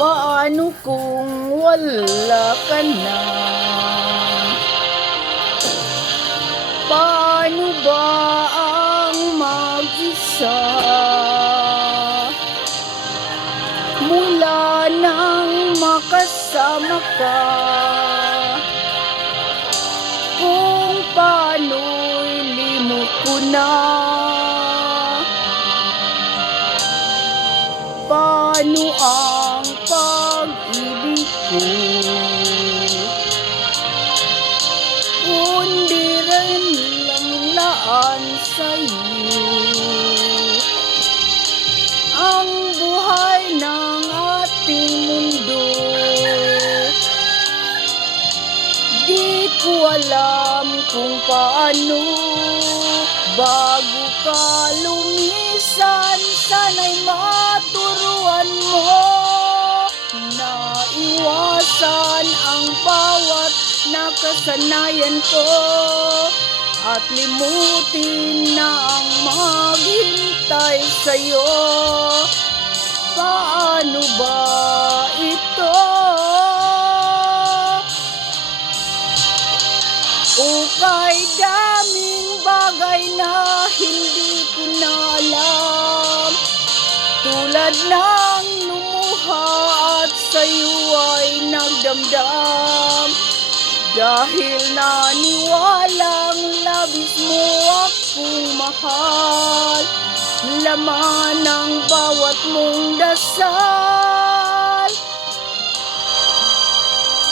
Paano kung wala ka na? Paano ba ang mag-isa? Mula nang makasama ka, kung paano'y limot ko na. Paano ang pag-ibig ko, kundi rin lang laan sa'yo? Ang buhay ng ating mundo, di ko alam kung paano. Bago ka lumisan, sana'y maturuan mo na iwasan ang bawat nakasanayan ko, at limutin na ang maghintay sa'yo. Paano ba ito? Ukay daming bagay na hindi ko na alam, tulad ng lumuha at sa'yo ay nagdamdam. Dahil naniwalang labis mo akong mahal, laman ng bawat mong dasal.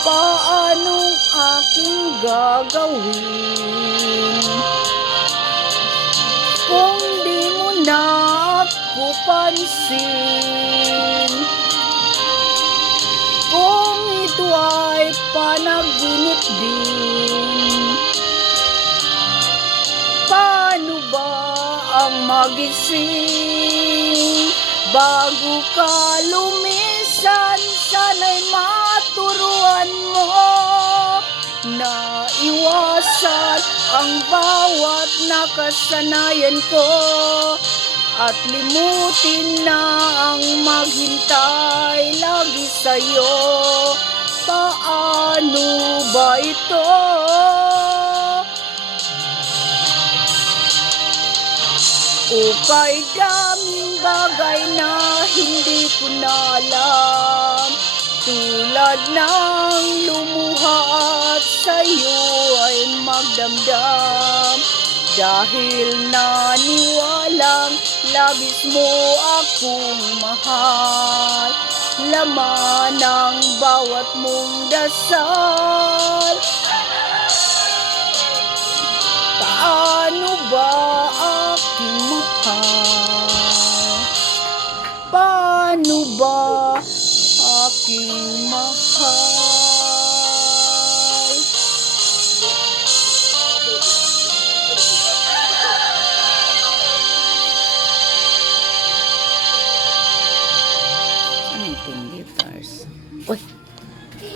Paanong aking gagawin kung di mo na ako pansin? Kung ito ay panaginip din, paano ba ang magising? Bago ka lumisan, sana'y maturuan mo na iwasan ang bawat nakasanayan ko, at limutin na ang maghintay lagi sa'yo. Paano ba ito? Ukay daming bagay na hindi ko na alam, tulad ng lumuha at sa'yo ay magdamdam. Dahil naniwalang labis mo akong mahal, laman ng bawat mong dasal. Paano ba aking mahal?